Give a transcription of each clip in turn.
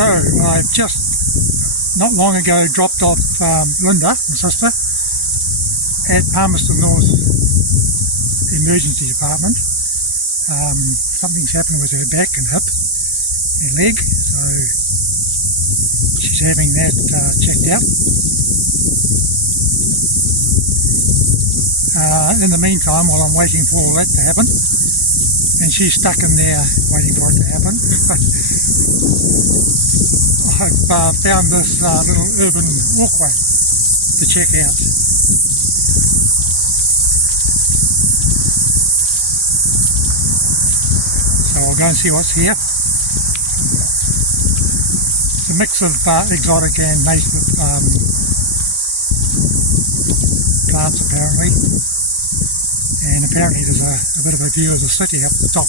So I've just not long ago dropped off Linda, my sister, at Palmerston North Emergency Department. Something's happened with her back and hip and leg, so she's having that checked out. In the meantime, while I'm waiting for all that to happen, and she's stuck in there waiting for it to happen, I've found this little urban walkway to check out. So I'll go and see what's here. It's a mix of exotic and native plants apparently, and apparently there's a bit of a view of the city up the top.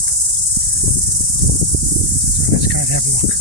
So let's go and have a look.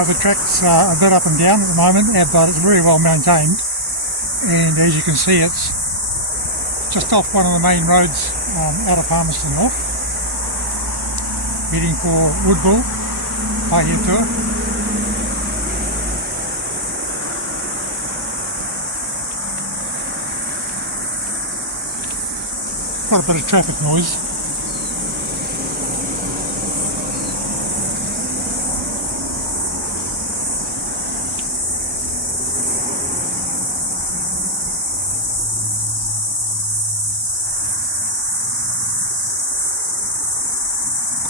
The track's a bit up and down at the moment, but it's very well maintained, and as you can see it's just off one of the main roads out of Palmerston North, heading for Woodville, Poutoa. Quite a bit of traffic noise.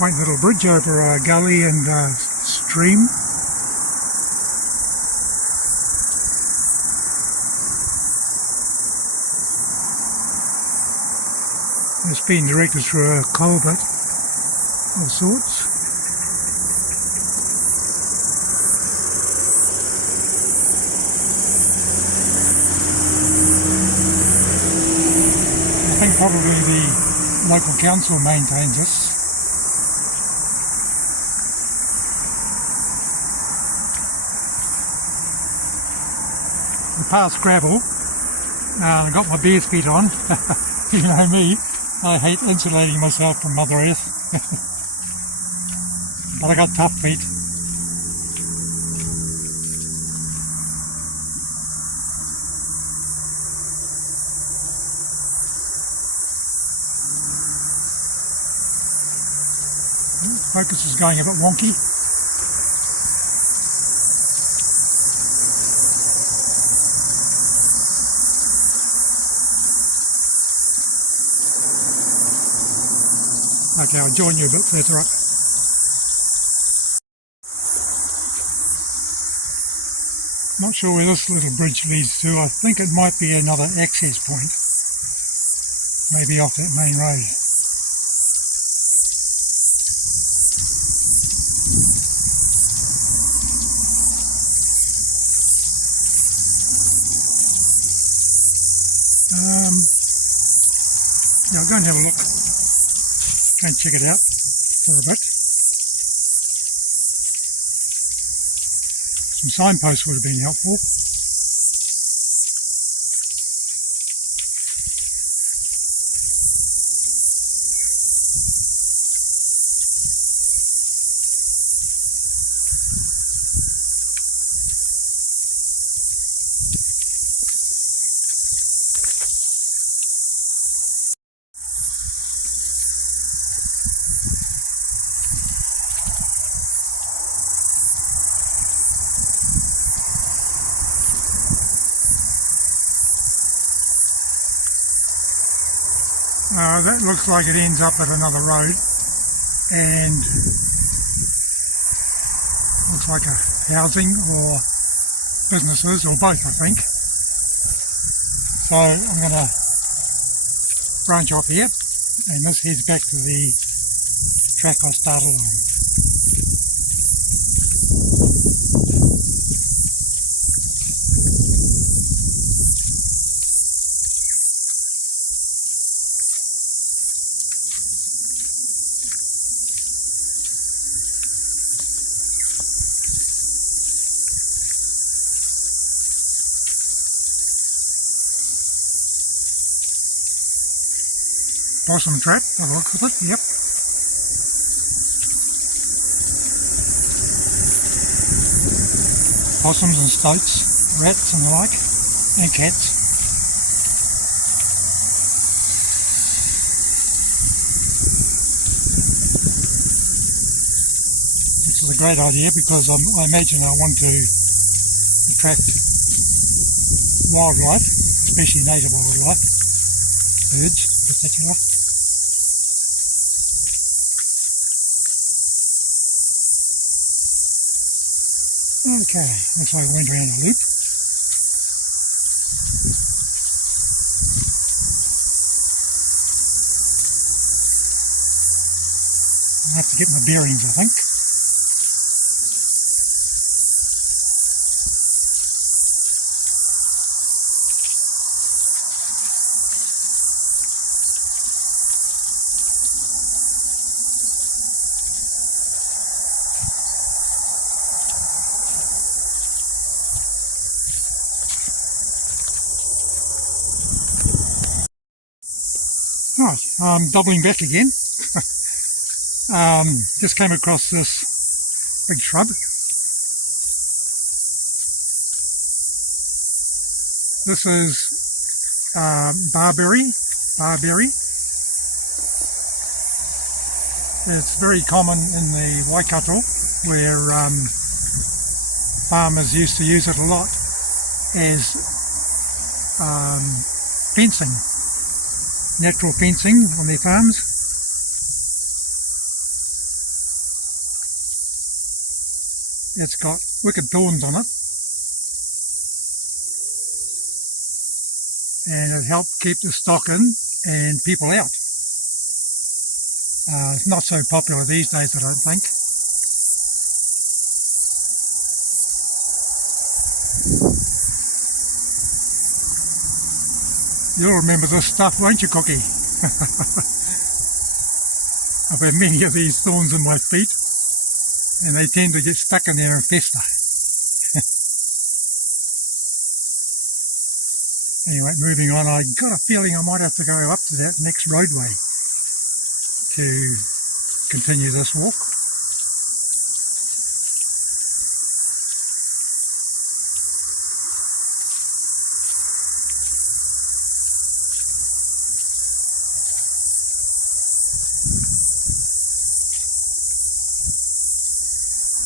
Quaint little bridge over a gully and a stream. It's being directed through a culvert of sorts. I think probably the local council maintains this. Past gravel. I got my bare feet on. You know me, I hate insulating myself from Mother Earth. But I got tough feet. Focus is going a bit wonky. Okay, I'll join you a bit further up. Not sure where this little bridge leads to. I think it might be another access point. Maybe off that main road. Yeah, I'll go and have a look. Go and check it out for a bit. Some signposts would have been helpful. That looks like it ends up at another road, and looks like a housing or businesses or both, I think. So I'm going to branch off here, and this heads back to the track I started on. possum trap, by the look of it, yep. Possums and stoats, rats and the like, and cats. Which is a great idea because I imagine I want to attract wildlife, especially native wildlife, birds in particular. Okay, looks like I went around a loop. I have to get my bearings, I think. Right, I'm doubling back again. Just came across this big shrub. This is barberry. It's very common in the Waikato, where farmers used to use it a lot as fencing. Natural fencing on their farms. It's got wicked thorns on it, and it helped keep the stock in and people out. It's not so popular these days, I don't think. You'll remember this stuff, won't you, Cookie? I've had many of these thorns in my feet, and they tend to get stuck in there and fester. Anyway, moving on, I got a feeling I might have to go up to that next roadway to continue this walk.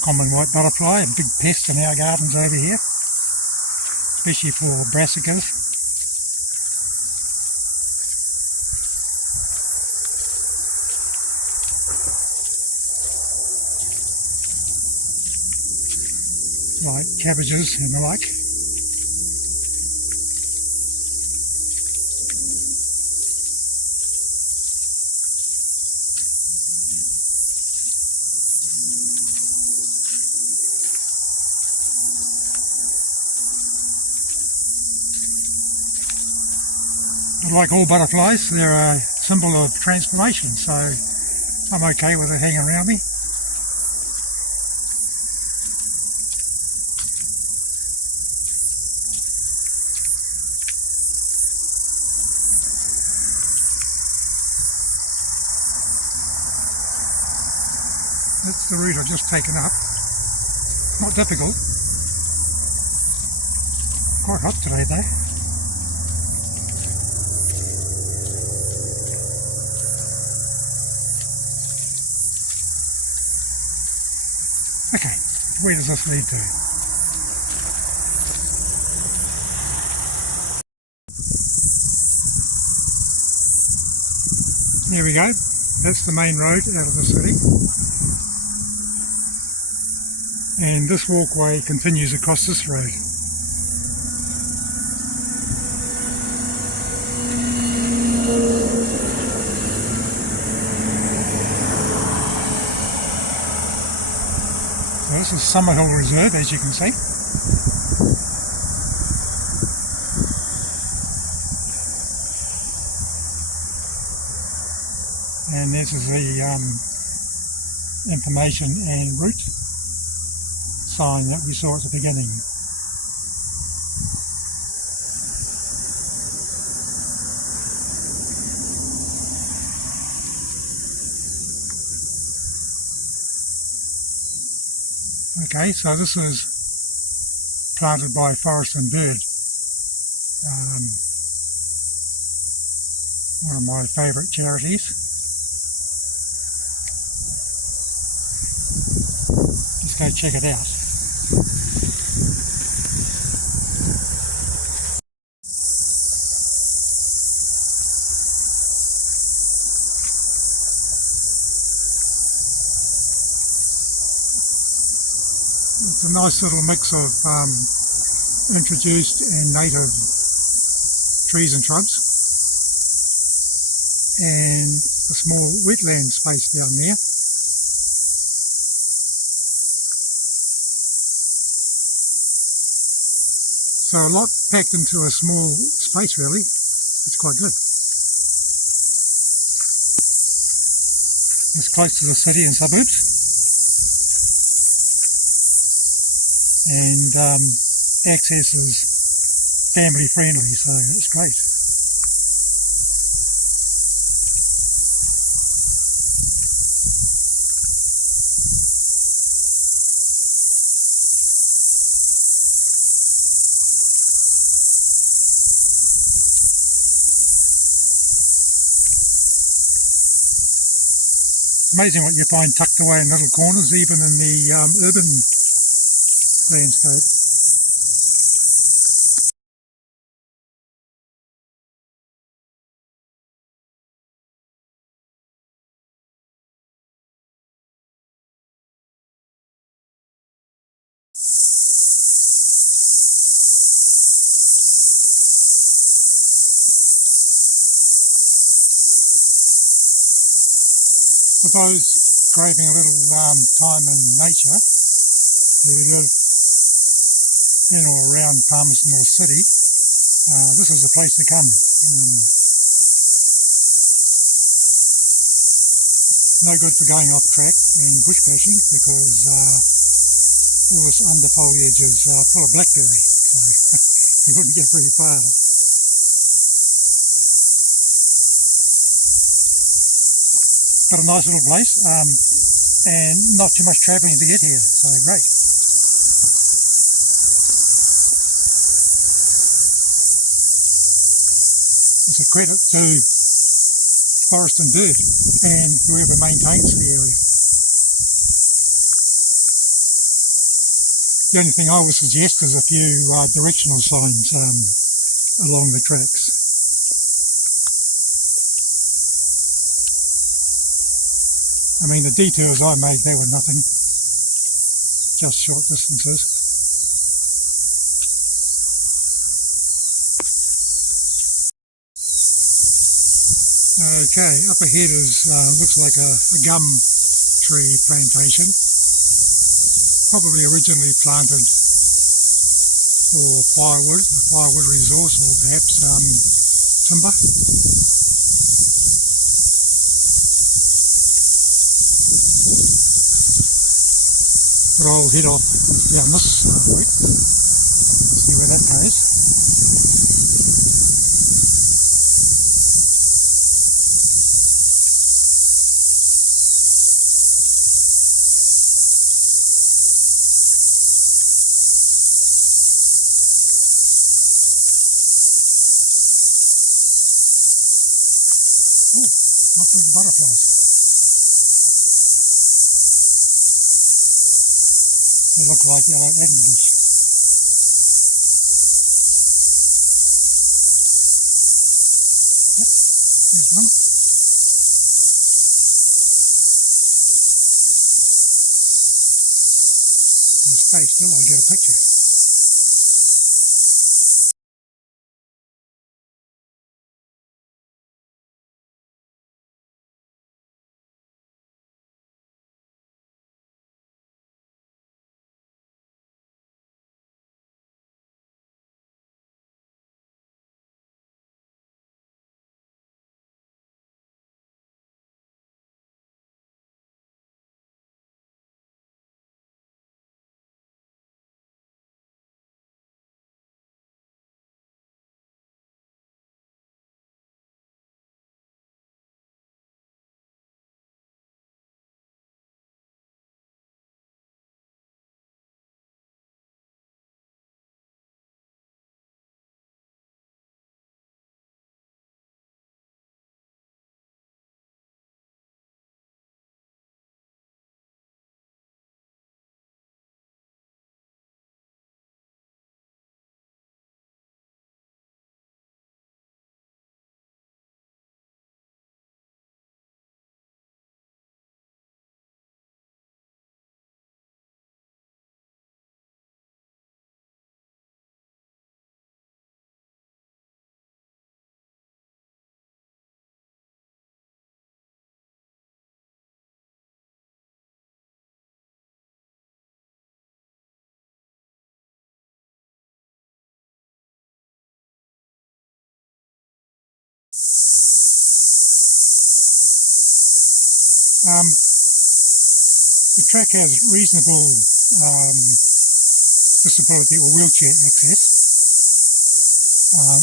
Common white butterfly, a big pest in our gardens over here, especially for brassicas. Like cabbages and the like. Like all butterflies, they're a symbol of transformation, so I'm okay with it hanging around me. That's the route I've just taken up. Not difficult. Quite hot today though. Okay, where does this lead to? There we go. That's the main road out of the city. And this walkway continues across this road. So this is Summerhill Reserve, as you can see. And this is the information and route sign that we saw at the beginning. Okay, so this is planted by Forest and Bird, one of my favourite charities. Let's go check it out. It's a nice little mix of introduced and native trees and shrubs, and a small wetland space down there. So a lot packed into a small space really. It's quite good. It's close to the city and suburbs, and access is family friendly, so it's great. It's amazing what you find tucked away in little corners, even in the urban landscape. For those craving a little time in nature, who live in or around Palmerston North City, this is the place to come. No good for going off track and bush bashing, because all this underfoliage is full of blackberry, so you wouldn't get very far. But a nice little place, and not too much travelling to get here, so great. It's a credit to Forest and Bird and whoever maintains the area. The only thing I would suggest is a few directional signs along the tracks. I mean, the detours I made, they were nothing, just short distances. Okay, up ahead is looks like a gum tree plantation, probably originally planted for firewood, a firewood resource, or perhaps timber. But I'll head off down this route, see where that goes. Oh, lots of butterflies. They look like yellow admirals. Yep, there's one. If you stay still, I get a picture. The track has reasonable disability or wheelchair access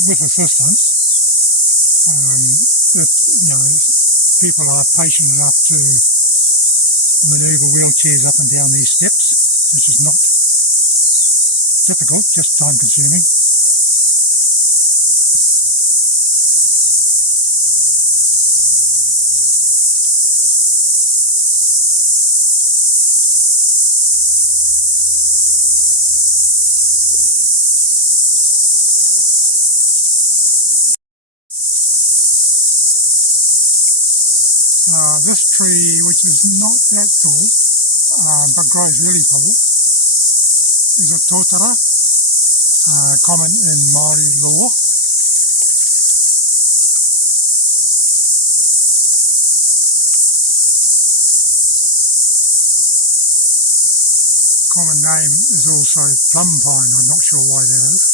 with assistance. If, people are patient enough to manoeuvre wheelchairs up and down these steps, which is not difficult, just time consuming. This tree, which is not that tall, but grows really tall, is a tōtara, common in Māori law. Common name is also plum pine. I'm not sure why that is.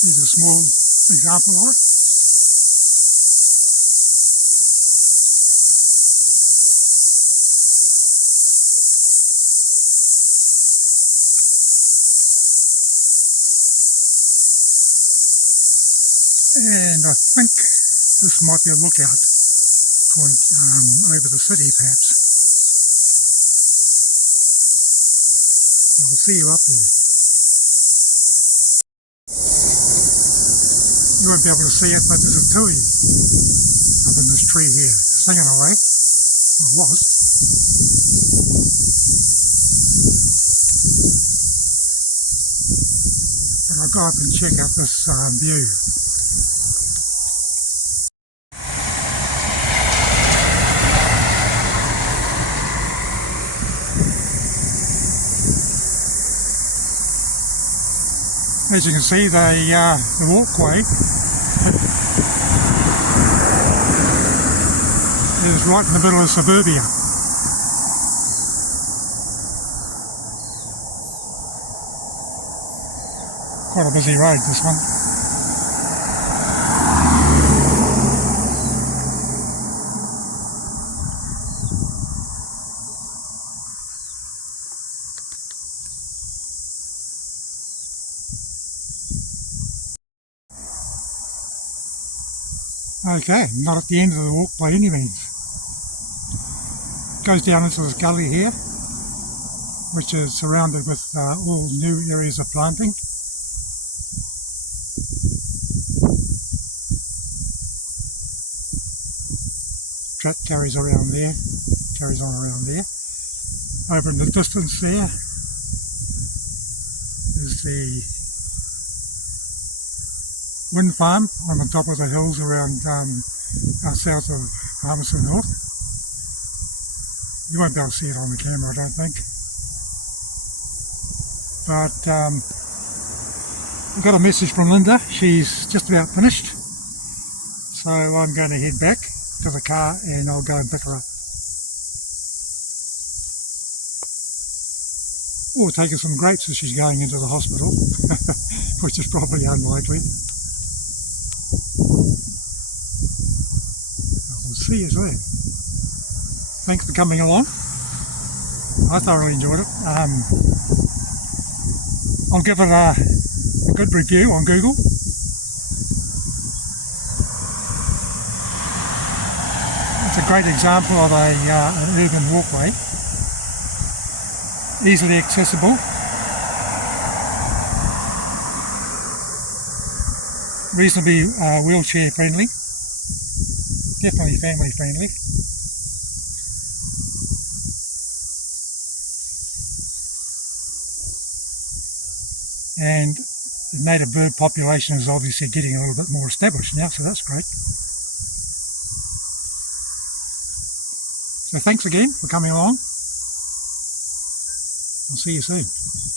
Here's a small example of it. And I think this might be a lookout point over the city perhaps. I'll see you up there. You won't be able to see it, but there's a tui up in this tree here, singing away. Well, it was. But I'll go up and check out this view. As you can see, the walkway is right in the middle of suburbia. Quite a busy road, this one. Okay, not at the end of the walk by any means. It goes down into this gully here, which is surrounded with all new areas of planting. Track carries around there, carries on around there. Over in the distance there is the wind farm on the top of the hills around south of Palmerston North. You won't be able to see it on the camera, I don't think. But I've got a message from Linda. She's just about finished. So I'm going to head back to the car and I'll go and pick her up. Or take her some grapes if she's going into the hospital, which is probably unlikely. We'll see you soon. Thanks for coming along. I thoroughly enjoyed it. I'll give it a good review on Google. It's a great example of an urban walkway. Easily accessible. Reasonably wheelchair friendly. Definitely family friendly. And the native bird population is obviously getting a little bit more established now, so that's great. So thanks again for coming along. see you soon.